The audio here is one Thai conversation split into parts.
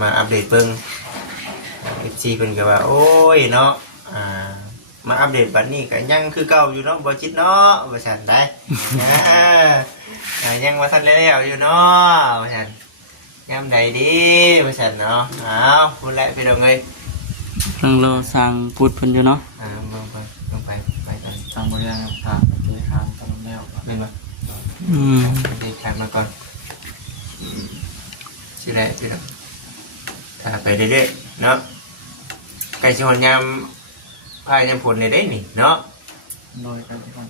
มาอัปเดตเบิ่งFC เพิ่นก็ว่าโอ้ยเนาะมาอัปเดตบัดนี้ก็ยังคือเก่าอยู่เนาะบ่จิตเนาะว่าซั่นได้ยังบ่ทันแล้วอยู่เนาะว่าซั่นยามใดดีว่าซั่นเนาะอ้าวพูดแล้วไปดองเอ้ยทางเราสร้างพุทธเพิ่นอยู่เนาะลงไปกันทางบริการทางบริการตอนแล้วเล่นบ่ไปทางมาก่อนสิได้ไปดองถ้าไปเรื่อยๆเนาะใกล้สิฮอดยามพายามฝนได้นี่เนาะโดยการที่คน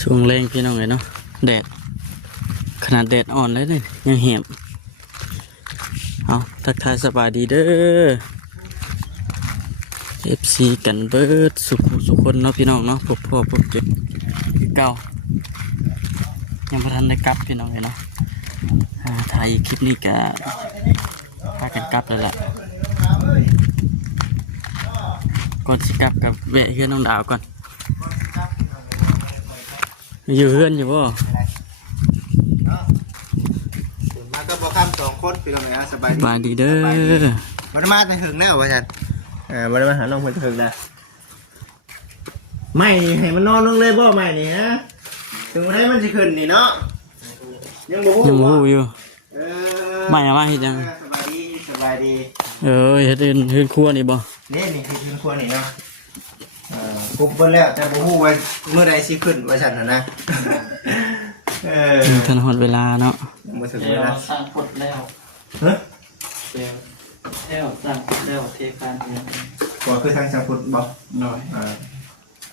ช่วงแรงพี่น้องเลยเนาะแดดขนาดแดดอ่อนเลยเนี่ยยังเหี่ยมเอาทักทายสบายดีเด้อ FC กันเบิดสุขคนเนาะพี่น้องเนาะพบพ่อพบเจอเก่ายังพอทันได้กลับพี่น้องเลยเนาะถ่ายคลิปนี้ก็พากันกลับแล้วแหละก่อนสิกลับกับแวะเฮือนน้องดาวก่อนอยู่เฮือนอยู่บ่มาก็บ่ข้าม2คนพี่น้องนะสบายดีสบายดีเด้อบ่ได้มาแต่ถึงแล้วว่าซั่นบ่ได้มาหาน้องเพิ่นถึงแล้วไม่ให้มันนอนลงเลยบ่ไม่นี่ฮะถึงบ่ได้มันสิขึ้นนี่เนาะยังบ่ฮู้อยู่ไม่เอามาเฮ็ดยังสบายดีเฮ็ดเฮือนครัวนี่บ่นี่คือเฮือนครัวนี่เนาะปุ๊บเบิ่นแล้วแต่บ่ฮู้ว่าเมื่อใดสิขึ้นว่าซั่นน่ะนะทันฮอดเวลาเนาะบ่ถึงเวลาสร้างพุทธแล้วฮะแล้วสร้างพุทธแล้วเทคานเนี่ยก็คือทางสังพุทธบ่หน่อย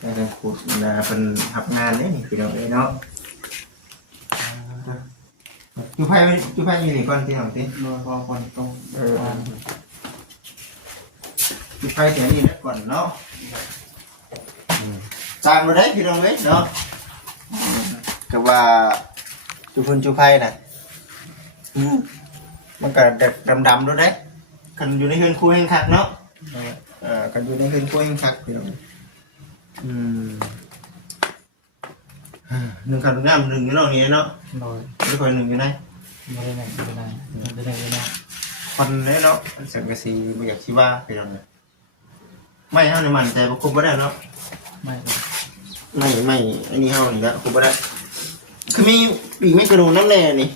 ทางสังพุทธนะเพิ่นรับงานนี่พี่น้องเอ้ยเนาะอยู่ไผอยู่นี่ก่อนพี่น้องติโดยพอคนตรงอยู่ไผแถวนี้ก่อนเนาะสร้างบ่ได้พี่น้องเอ้ยเนาะก็ว่าจุพุ่นจุไผน่ะมันก็ดำๆด้วยเด้กันอยู่ในเฮือนครัวแห่งคักเนาะกันอยู่ในเฮือนครัวแห่งคักพี่น้องหนึ่งขันน้ำหนึ่งอยู่นอกนี้เนาะโดยไม่ค่อยหนึ่งอยู่ไหนไม่ได้คนนี้เนาะสังกะสีไม่อยากคิดว่าพี่น้องไม่เท่าในมันแต่คุมไม่ได้เนาะไม่อันนี้เท่านี้ละคุมไม่ได้คือมีปีกไม่กระโดดน้ำแน่นี่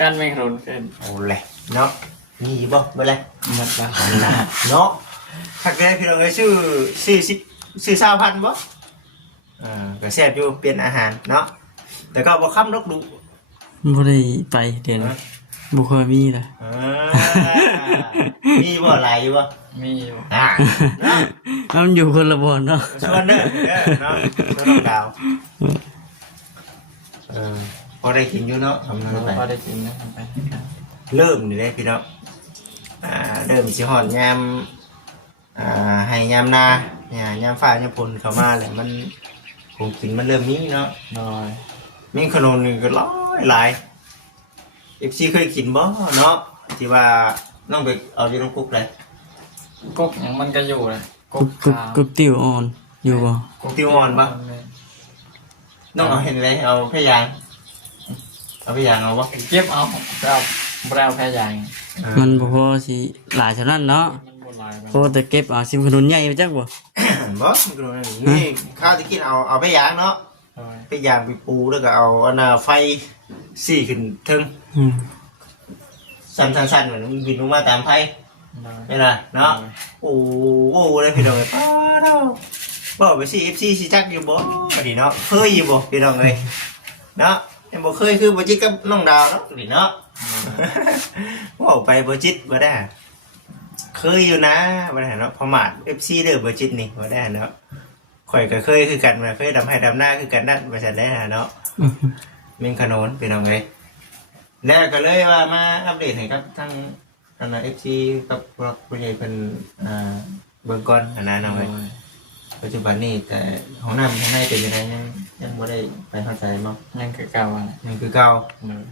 การไม่กระโดดเกินโอ้เลยเนาะนี่บ่บ่เลยหมดละเนาะถักแรกพี่น้องเลยชื่อ20,000บ่ก็แซ่บอยู่เป็นอาหารเนาะแต่ก็บ่ค้ำนกดุบ่ได้ไปเดี๋ยวนะบ่เคยมีเลยมีบ่หลายอยู่บ่มีอยู่มันอยู่คนละบ่อนเนาะชวนเด้อเนาะชวนดาวพอได้กินอยู่เนาะทำนั่นไปพอได้กินนะทำไปเริ่มนี่เลยพี่น้องเริ่มสิฮอดยามให้ยามนาเนี่ยยามฟ้ายามฝนเข้ามาแล้วมันคงกินมันเริ่มมีเนาะน้อยมีขนมนี่ก็หลาย FC เคยกินบ่เนาะที่ว่าน้องไปเอาอยู่น้องกุ๊กเลยกุ๊กอย่างมันก็อยู่เลยกุ๊กติ๋วอ่อนอยู่บ่กุ๊กติ๋วอ่อนบ่น้องเอาเห็นเลยเอาพยางเอาบ่เก็บเอาแพยางมันบ่พอสิหลายเท่านั้นเนาะพอแต่เก็บเอาซิมขนุนใหญ่ไปจักบ่บ่นี่ข้าวที่กินเอาพยางเนาะพยางไปปูแล้วก็เอาอันน่ะไฟสี่ขึ้นถึงสั้นๆเหมือนมันบินลงมาตามไฟนี่ล่ะเนาะโอ้เลยพี่น้องเอ้ยป้าเนาะบ่ไปสิ FC สิจักอยู่บ่ก็ดีเนาะเคยอยู่บ่พี่น้องเอ้ยเนาะยังบ่เคยคือบ่จิตกับน้องดาวเนาะนี่เนาะว่าไปบ่จิตบ่ได้เคยอยู่นะบ่ได้เนาะพม่า FC เด้อบ่จิตนี่บ่ได้เนาะข่อยก็เคยคือกันมาเคยดำให้ดำหน้าคือกันนั่นว่าซั่นได้เนาะเมนขนนพี่น้องเอ้ยแล้วก็เลยว่ามาอัปเดตให้ครับทั้งFC กับผู้ใหญ่เพิ่นเบิ่งก่อนนะน้องเอ้ย ปัจจุบันนี่แต่ของน้ำข้างในเป็นยังไงยังไม่ได้ไปเข้าใจมั้ง ยังคือเก่าอ่ะ ยังคือเก่า เลย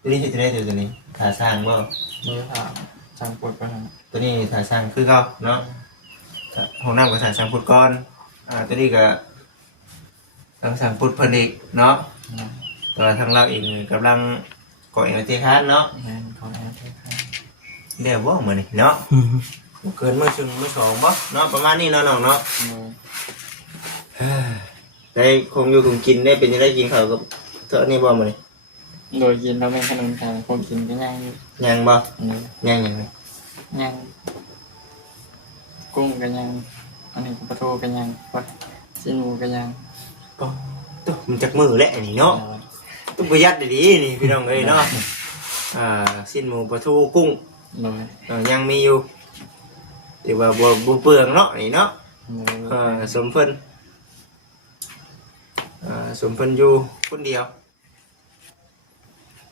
ตัวนี้จะได้ตัวนี้ถ่ายสร้างบ่ มือถามจำปวดก็ท ตัวนี้ถ่ายสร้างคือเก่าเนาะของน้ำก็ถ่ายสร้างพุทธก้อนตัวนี้ก็ทางสร้างพุทธเพนิกเนาะ ำ ตัวทางเราเองกำลังก่อเองเทคานเนาะ งานของแอร์ที่ข้าง เดี๋ยวบ่เหมือนนี่เนาะเกินมื้อซึ่งมื้อสองบ่เนาะประมาณนี้เนาะน้องเนาะ ได้คงอยู่คงกินได้เป็นยังได้กินข้าวกับเท่านี้บ่มื้อนี้ โดยกินเราเป็นขนมทานคงกินก็ย่าง ยังบ่ นี่ ยังยังไง ย่างกุ้งก็ย่างอันนี้ปลาทูก็ย่างปัดชิ้นหมูก็ย่าง ก็ตุ๊มันจักมือแหละอันนี้เนาะตุ๊ประหยัดดีๆนี่พี่น้องเอ้ยเนาะสิ้นหมูปลาทูกุ้ง เลย ยังมีอยู่แต่ว่าบ่เปลืองเนาะนี่เนาะสมเพิ่นสมเพิ่นอยู่คนเดียว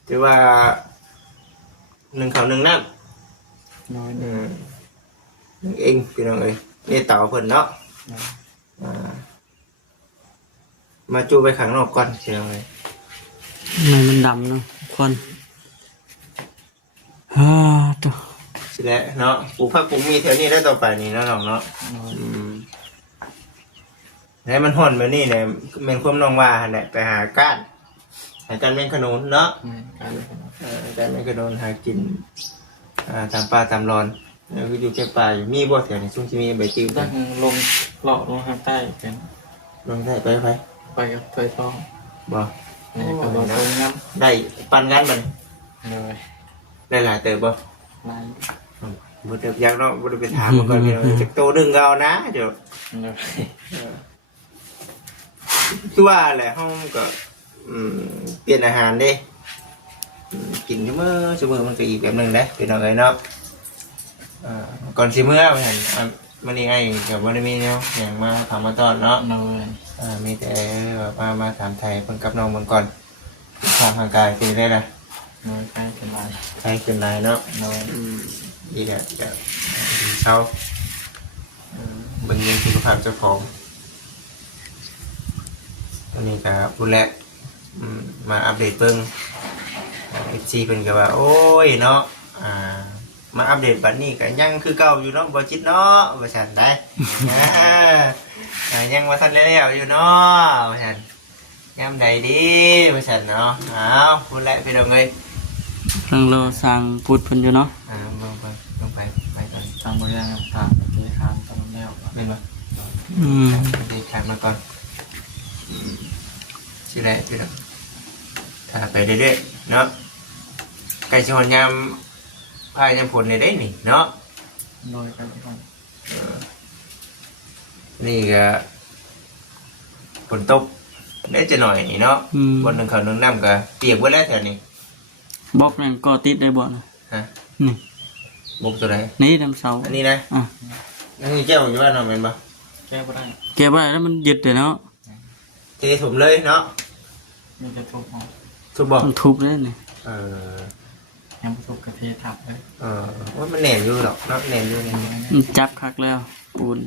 ถือว่าหนึ่งข้าวหนึ่งน้ำ น้อย นึกเองพี่น้องเอ้ยนี่เต่าเพิ่นเนาะมาจูไปขังนอกก่อนพี่น้องเอ้ย มันดำเนาะควันตัว สิแหละเนาะปลูกผักปลูกมีแถวนี้ได้ต่อไปนี่เนาะน้องเนาะแล้วมันห่อนแบบนี้เนี่ยเป็นความน้องว่าหั่นแหละไปหาก้านหาก้านแมงขนุนเนาะ ก้านแมงขนุนหากินตามป่าตามรอนแล้วก็อยู่แค่ป่าอยู่มีบ่แถวนี้ช่วงที่มีใบจิ้ว ตั้งลงหล่อลงทางใต้กัน ลงได้ไป ไปกับเตยทอง บ่ นี่ก็โดนตรงน้ ได้ปันกันมัน ำเลย ได้หลายเติบบ่ ลาย บ่ได้อยากเนาะบ่ได้ไปถามมันก่อนพี่น้องจักโตนึงก็เอานะเดี๋ยว เลย คือว่าแหละห้องก็เปลี่ยนอาหารเด้กินชั่วโมงมันก็อีกแบบหนึงได้พี่น้องเอ้ยเนาะก่อนสิมื้อว่าหั่นมื้อนี้ไอ้ก็บ่ได้มีแนวหยังมาถามมาตอนเนาะ เลย มีแต่แบบมาถามไทยเพิ่นกับน้องเบิ่งก่อนสภาพร่างกายเป็นได้ล่ะ เลยใกล้เป็นลาย ใครขึ้นหลายเนาะ เลย ดีแหละจะเช้าเบิ่งเงินสุขภาพเจ้าของตอนนี้ก็พูดแล้วมาอัปเดตเบิ่งFC เพิ่นก็ว่าโอ้ยเนาะมาอัปเดตบัดนี้ก็ยังคือเก่าอยู่เนาะบ่จิตเนาะว่าซั่นได้ ยังบ่ทันแล้วอยู่เนาะว่าซั่นยามใดดีว่าซั่นเนาะอ้าวพูดแล้วพี่น้องเอ้ย ทางเราสร้างพุทธเพิ่นอยู่เนาะ ลงไปก่อน ตามบริการตามที่ทางตามแนว เป็นบ่ ไปแข่งมาก่อนชื่ออะไรพี่น้องถ้าไปเรื่อยๆเนาะไก่ชนยามพายยามผลในได้นี่เนาะ โดยกันที่ก่อน นี่ก็ฝนตกได้จะหน่อยเนาะบนหนึ่งเขาหนึ่งน้ำก็เปียกไว้แล้วแถวนี้ บล็อกนั่นก็ติดได้บ่นะ ฮะ นี่ บุกตัวไหน นี่ทำเสา อันนี้นะนั่นคือแก้วอยู่บ้านน้องเป็นปะ แก้ก็ได้ แกบ่ได้แล้วมันยึดเลยเนาะ ทีนี้ถมเลยเนาะ มีกระทุกมอง ทุบบอก มันทุบเลยนี่ ยังประสบกระเททับเลย ว่ามันแหน่อยู่หรอกเนาะแหน่อยู่นี่ มันจับคักแล้วปูน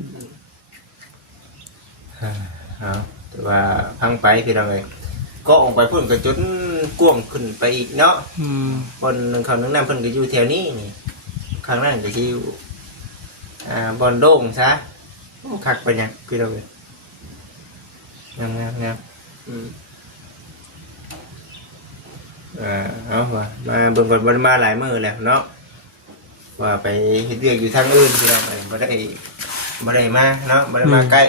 แต่ว่าพังไปพี่น้องเลยก็ออกไปพุ่นก็จนกว้างขึ้นไปอีกเนาะบนหนึ่งเขาหนึ่งน้ำเพิ่นก็อยู่แถวนี้นี่ข้างนั้นก็สิอยู่บอลโด่งซะคักไปยังพี่น้องเลยงามเอาว่ามาเบิ่งก่อนบ่ได้มาหลายมื้อแล้วเนาะว่าไปเฮ็ดเวียกอยู่ทางอื่นพี่น้องเลยบ่ได้มาเนาะบ่ได้มาใกล้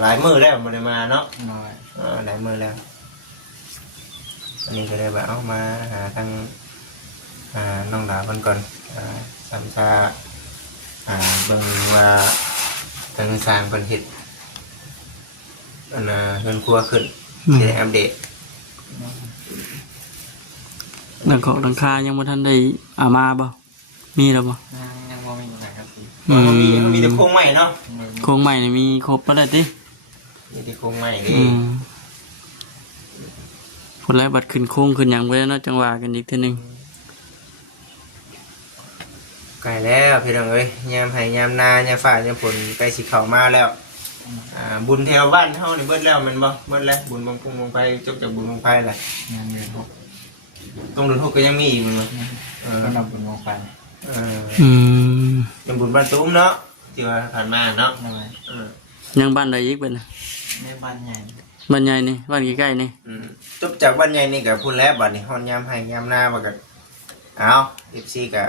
หลายมื้อแล้วบ่ได้มาเนาะ น้อย หลายมื้อแล้วอันนี้ก็ได้แบบเอามาหาทางน้องดาวเพิ่นก่อนสัมภาษณ์เบิ่งว่าทางสร้างเพิ่นเฮ็ดอันเพิ่นครัวขึ้นสิได้อัปเดต หลังของหลังคายังบ่ทันได้เอามาบ่มีแล้วบ่ ยังมองไม่เห็นไหนครับพี่ มีแต่โครงใหม่เนาะ โครงใหม่นี่มีครบบ่ได้ติ มีแต่โครงใหม่นี่ ผลแล้วบัดขึ้นโค้งขึ้นหยังไว้แล้วเนาะจังหวะกันอีกทีนึง ใกล้แล้วพี่น้องเอ้ยยามให้ยามนายามฟ้ายามฝนใกล้สิเข้ามาแล้ว บุญแถวบ้านเฮานี่เบิดแล้วแมันบ่เบิดแล้วบุญบังพุงบังไฟจบจากบุญบังไฟแหละ งานเดือนหก ตรงเดือนหกก็ยังมีอีกมั้งเออ ก็นำบุญมองไป อืม เป็นบุญบ้านตุ้มเนาะที่ว่าผ่านมาเนาะ หน่อย ยังบ้านใดอีกเป็นน่ะ ในบ้านใหญ่ บ้านใหญ่นี่บ้านใกล้ๆนี่ จบจากบ้านใหญ่นี่ก็พูดแล้วบัดนี้ฮอนยามให้ยามหน้าบ่ก็เอา FC ก็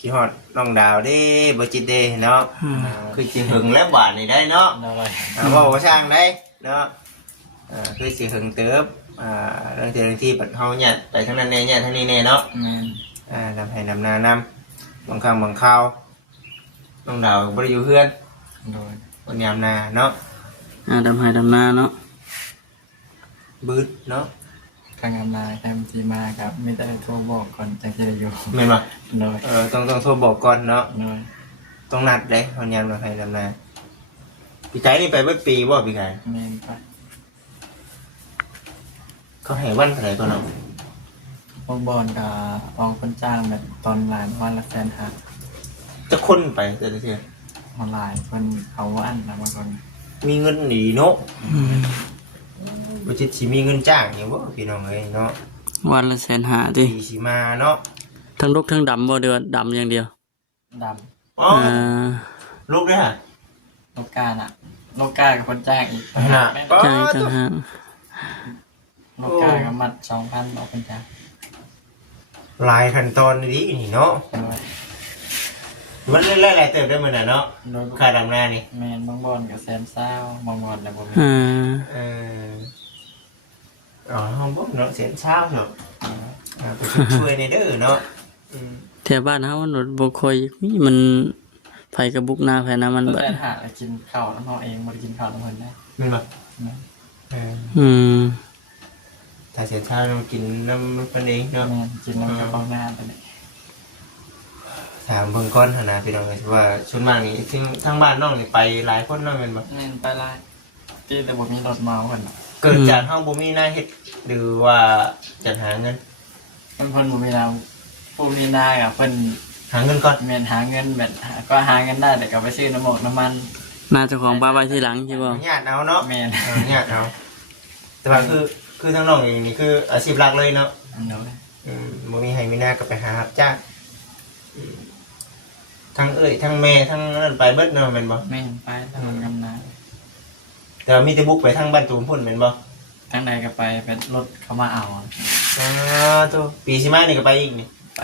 สิฮอดน้องดาวเด้บ่จิตเด้เนาะคือสิหึงแล้วบาดนี่ได้เนาะ หน่อย เว้าว่าสร้างได้เนาะคือสิหึงเติบเรื่องที่บัดเฮาเนี่ยไปทางนั้นแน่เนี่ยทางนี้แน่เนาะ แม่น นำให้นำนานำบางครั้งบางคราวน้องดาวบ่ได้อยู่เฮือน โดย วันยามนาเนาะ ดำไห้ดำนาเนาะ บืดเนาะ ทางงานนายแอมทีมาครับไม่ได้โทรบอกก่อนจะอยู่ แม่นบ่ โดย ต้องโทรบอกก่อนเนาะ โดย ต้องนัดเด้วันยามนาให้นำนาพี่ไก่นี่ไปเบิดปีบ่พี่ไก่ แม่นไป เขาให้วันเท่าไหร่ก่อนเนาะ พวกบอลกับออกคนจ้างแบบตอนหลานวันละแสนห้า จะคนไปแต่ละเทื่อ ออนไลน์คนเอาอันนะบางคน มีเงินหนีเนาะบ่จิตสิมีเงินจ้างหยังบ่พี่น้องเอ้ยเนาะ วันละ150,000ติ ปีสิมาเนาะ ทั้งลูกทั้งดำบ่เดือดำอย่างเดียว ด อ๋อ อ่า ลูกเด้อฮะ ำโลกาน่ะโลกากับคนจ้างอีก น่ะ ใจต่างหาก โลกากับมัด2,000ออกคนจ้าง หลายขั้นตอนดีนี่เนาะ โดย มันเล่นหลายเติบได้มื้อน่ะเนาะ โดย ค่าดำนานี่ แมนบางบอลกับแสนเศร้าบางบอลแล้วบ่มี อ่า เออห้องบ่เนาะเสียนเช้าเนาะไปช่วยในเด้อเนาะ แถวบ้านเฮามันบ่ค่อยมีมันไผกับบุกนาไผนามัน ตั้ง เบิด แต่หากินข้าวน้ำเฮาเองบ่ได้กินข้าวน้ำเพิ่นนะ แม่นบ่ อืม ถ้าเสียนเช้าเรากินน้ำมันเป็นเองเนาะ แม่นกินน้ำกระป๋องหน้าไปเลย ถามเบิ่งก่อนหั่นน่ะพี่น้องเอ้ยว่าส่วนมากนี่ทางบ้านน้องนี่ไปหลายคนเนาะแม่นบ่ แม่นไปไล่ที่แต่บ่มีรถเมาเพิ่น เกิดจากเฮาบ่มีหน้าเฮ็ดหรือว่าจัดหาเงิน เพิ่นบ่มีเราผู้มีหน้ากับเพิ่น หาเงินก่อน แม่นหาเงินแบบก็หาเงินได้แต่ก็ไปซื้อน้ำหมกน้ำมัน นาเจ้าของบ้านไว้ทีหลังใช่บ่ ญาติเอาเนาะ แม่น ญาติเอาแต่ว่าคือทางน้องเองนี่คืออาชีพหลักเลยเนาะ เดี๋ยว บ่มีให้มีหน้าก็ไปหารับจ้างทั้งทั้งแม่ทั้งนั่นไปเบิดเนาะแม่นบ่ แม่นไปทางกำนา แต่ว่ามีแต่บุกไปทางบ้านตูมพุ่นแม่นบ่ ทางใดก็ไปเป็นรถเขามาเอา ตัวปีสิมานี่ก็ไปอีกนี่ ไป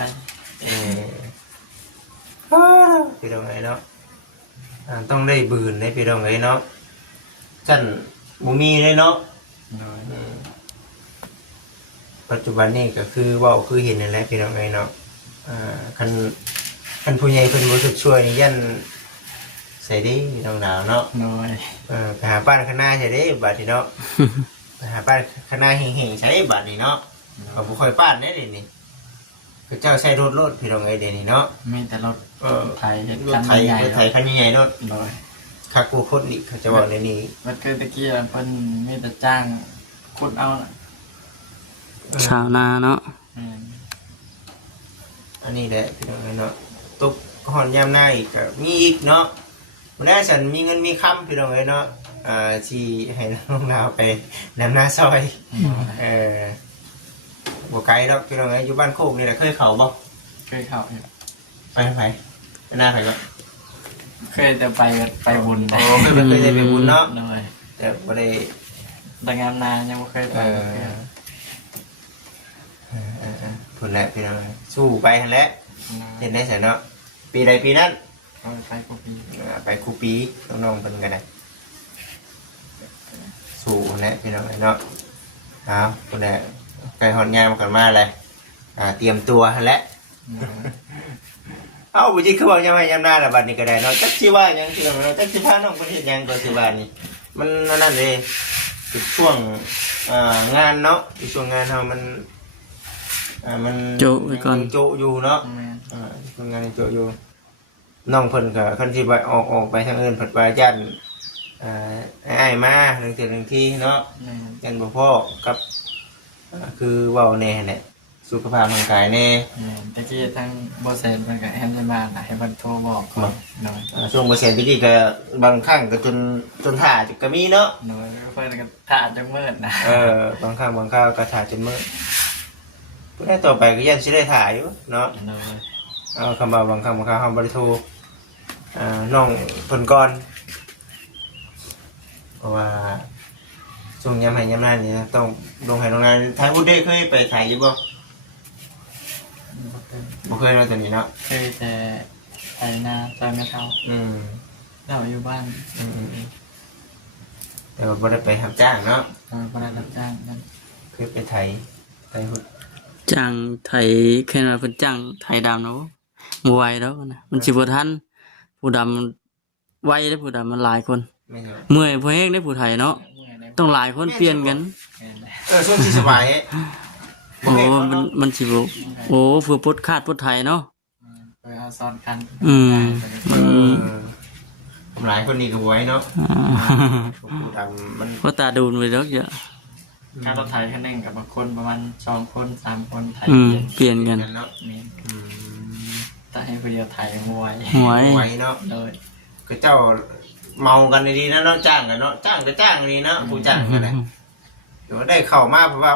พี่น้องเอ้ยเนาะต้องได้บืนได้พี่น้องเอ้ยเนาะฉันบ่มีเลยเนาะ โดย ปัจจุบันนี่ก็คือเว้าคือเห็นนั่นแหละพี่น้องเอ้ยเนาะคันผู้ใหญ่เพิ่นบ่สุดช่วยนี่ยันใส่เด้น้องดาวเนาะ โดย ไปหาป้านข้างหน้าใช่เด้บาดนี้เนาะ ไปหาป้านข้างหน้าเฮงๆใช่บาดนี้เนาะก็บ่ค่อยป้านเด้เดี๋ยวนี้คือเจ้าใช้รถพี่น้องเอ้ยเดี๋ยวนี้เนาะ มีแต่รถไทยเหตุ รถ การณ์ ไถ ใหญ่ รถไถคันใหญ่ๆเนาะ โดย คักกูโคตรนี่เขาจะบอกในนี้ มันคือตะกี้เพิ่นมีแต่จ้างขุดเอาน่ะ ชาวนาเนาะ อันนี้แหละพี่น้องเอ้ยเนาะตกหอนยามหน้าอีกก็มีอีกเนาะวันนี้ฉันมีเงินมีคำพี่น้องเอ้ยเนาะที่ให้น้องดาวไปนำหน้าซอยบัวไก่ดอกพี่น้องเอ้ยอยู่บ้านโคกนี่แหละเคยเข้าบ่ เคยเข้าอยู่ ไปหน้าไปก็ เคยจะไปบุญ โอ้เคยได้ไปบุญเนาะ โดย แต่บ่ได้ แต่งานนานยังไม่เคยไป พุ่นแหละพี่น้องเอ้ยสู้ไปหั่นแหละเห็นได้เสียเนาะปีใดปีนั้น ไปกูปี ไปครูปีน้องๆเป็นกันได้สู้หั่นแหละพี่น้องเอ้ยเนาะเอาพุ่นแหละไก่หอนยามกันมาเลยเตรียมตัวหั่นแหละ เอาบุจิคือบอกยังไงยามหน้าละบัดนี้ก็ได้เนาะจักสิว่าหยังคือเนาะจักสิพาน้องไปเฮ็ดหยังก็สิว่านี่มันนั่นเด้คือช่วงงานเนาะที่ช่วงงานเฮามัน โจไว้ก่อน โจอยู่เนาะช่วงงานยังโจอยู่น้องเพิ่นก็คันสิไปออกไปทางอื่นเพิ่นว่าย่านอ้ายมาเรื่องที่เนาะยันบ่พอกับคือเว้าแน่แหละ สุขภาพร่างกายแน่ ตะกี้ทั้งโบเซนมันกับแฮมในบ้านให้มันโทรบอกก่อนหน่อย ช่วงเปอร์เซ็นต์ที่ก็บางครั้งก็จนถ่าก็มีเนาะ หน่อยเพื่อนก็ถ่านจังเมิดนะ บางครั้งบางคราวก็ถ่าจนมืดเพื่อต่อไปก็ยังสิได้ถ่ายอยู่เนาะ หน่อย เอาคำว่าบางครั้งบางคราวเฮาบ่ได้โทรน้องเพิ่นก่อนเพราะว่าช่วงยามให้ยามหน้านี่ต้องลงให้ลงงานทางอุดได้เคยไปถ่ายอยู่บ่บ่เคยเนาะตัวนี้เนาะ เคยแต่ไถนาตอนไม่เท่า อืม เราอยู่บ้าน แต่ว่าบ่ได้ไปรับจ้างเนาะ ตอนพนักรับจ้างนั่น เคยไปไถหุด จ้างไถแค่นั้นเพิ่นจ้างไถดำเนาะบ่ไหวแล้วนะมันสิบ่ทันผู้ดำมันไวเด้อผู้ดำมันหลายคน ไม่เหรอ เมื่อยพอแห้งได้ผู้ไถเนาะต้องหลายคนเปลี่ยนกัน ช่วงที่สบาย โอ้มันสิบ่โอ้เพื่อปลดคาดปลดไถเนาะ ไปเอาซ้อนกัน หลายคนนี่ก็ไว้เนาะ อ่า ผู้ดำมัน ก็ตาดูนไปแล้วเยอะ การรถไถคันหนึ่งกับบางคนประมาณ2 คน 3 คนไถ เปลี่ยนกัน เนาะ นี่แต่ให้ผู้เดียวไถมวย หวย ไว้เนาะ เลย ก็เจ้าเมากันดีๆนะเนาะจ้างกันเนาะจ้างก็จ้างนี่เนาะผู้จ้างกันเลยเดี๋ยวได้เข้ามาเพราะว่า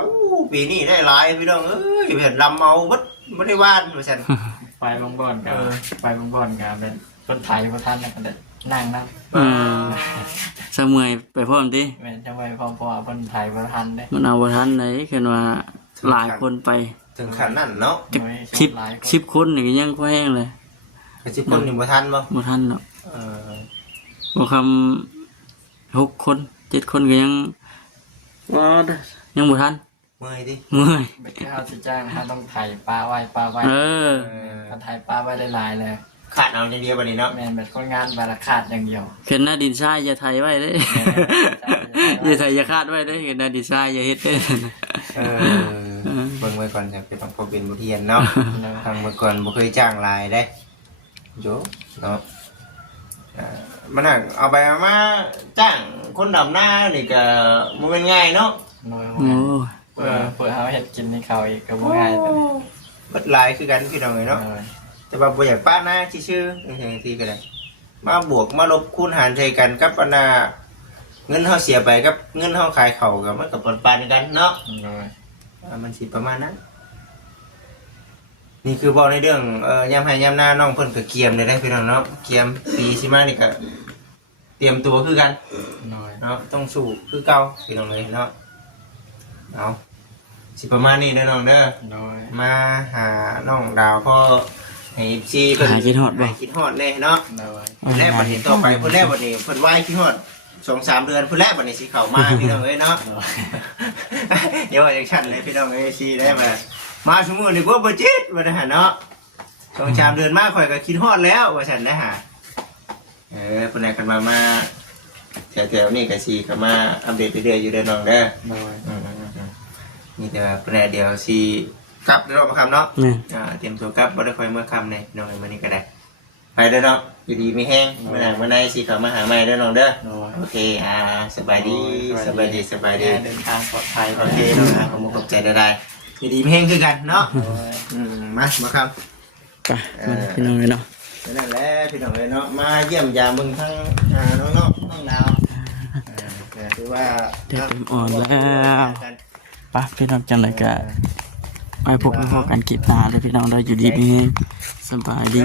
ปีนี้ได้หลายพี่น้องเอ้ยเห็นลำเมาบัดไม่ได้ว่านว่าฉัน ไปบางบ่อนกับไปบางบ่อนกับเป็นคนไถประทันแล้วก็ได้นั่งนะ เสมื่อยไปพร้อมติ แม่จะไปพอคนไถประทันได้ มันเอาบ่ทันไหนเห็นว่าหลายคนไป ถึงขั้นนั้นเนาะ 10คนนี่ก็ยังพอแห้งเลย กระชิบคนนี่บ่ทันบ่ บ่ทันหรอกบ่คำ6 คน7 คนก็ยังบ่ยังบ่ทัน เมื่อยดิ เมื่อย ไปข้าวสิจ้างเขาต้องไถปลาไว้ถ้าไถปลาไว้หลายๆเลย ขาดเอาอย่างเดียวบัดนี้เนาะ แม่นแบบคนงานบาราขาดอย่างเดียว เห็นหน้าดินทรายอย่าไถไว้เด้ อย่าไถอย่าคาดไว้เด้เห็นหน้าดินทรายอย่าเฮ็ดเด้ เบิ่งไว้ก่อนจะเป็นพอเป็นบทเรียนเนาะทางเมื่อก่อนบ่เคยจ้างรายได้โยเนาะมันน่ะเอาไปเอามาจ้างคนดำหน้านี่ก็บ่เป็นง่ายเนาะ น้อย โอ้ เพื่อเขาเห็ดกินในเขาอีกก็บ่ง่ายแต่นี่ บัดหลายคือกันพี่น้องเอ้ยเนาะแต่ว่าบ่อยากป้านะชื่อๆจังซี่ก็ได้มาบวกมาลบคูณหารใส่กันกับอันน่ะเงินเฮาเสียไปกับเงินเฮาขายเขาก็มันก็ปนๆกันเนาะ น้อย มันสิประมาณนั้นนี่คือบอกในเรื่องยามให้ยามหน้าน้องเพิ่นก็เกียมได้พี่น้องเนาะเกียมปีสิมานี่ก็เตรียมตัวคือกัน น้อย เนาะต้องสู้คือเก่าพี่น้องเลยเนาะเอาสิประมาณนี้เด้อน้องเด้อ น้อย มาหาน้องดาวพ่อให้ซีเพิ่น หาคิดฮอดบ่ ให้คิดฮอดแน่เนาะ น้อย เพิ่นแรกบัดนี้ต่อไปเพิ่นแรกบัดนี้เพิ่นไหว้คิดฮอด 2-3 เดือนเพิ่นแรกบัดนี้สิเข้ามาพี่น้องเอ้ยเนาะ เดี๋ยวอย่างฉันเลยพี่น้องเอ้ยซีได้มาสมมุตินี่บ่จิตว่าได้หาเนาะ2-3 เดือนมาข่อยก็คิดฮอดแล้วว่าฉันนะฮะเพิ่นได้กันมาแถวๆนี้ก็สิเข้ามาอัปเดตเรื่อยๆอยู่เด้อน้องเด้อ น้อย นี่เดี๋ยวเพิ่นได้เดี๋ยวสิกลับเด้อน้องคำเนาะ แม่น เตรียมตัวกลับบ่ได้ค่อยเมื่อค่ำนี่น้องเอ้ยมื้อนี้ก็ได้ไปเด้อเนาะอยู่ดีมีแห้งมื้อหน้ามื้อใดสิเข้ามาหาใหม่เด้อน้องเด้อ น้อย โอเคสบายดีสบายดี เดินทางปลอดภัย โอเคน้องผมขอบใจได้ๆอยู่ดีมีแห้งคือกันเนาะ น้อย มาครับ ไปมาพี่น้องเลยเนาะ นั่นแหละพี่น้องเลยเนาะมาเยี่ยมยามเบิ่งทั้งน้องดาวถือว่า เด็กเต็มอ่อนแล้วไปพี่น้องจังเลยก็ไปพบกันพอกันคลิปหน้าเลยพี่น้องเราอยู่ดีมีสบายดี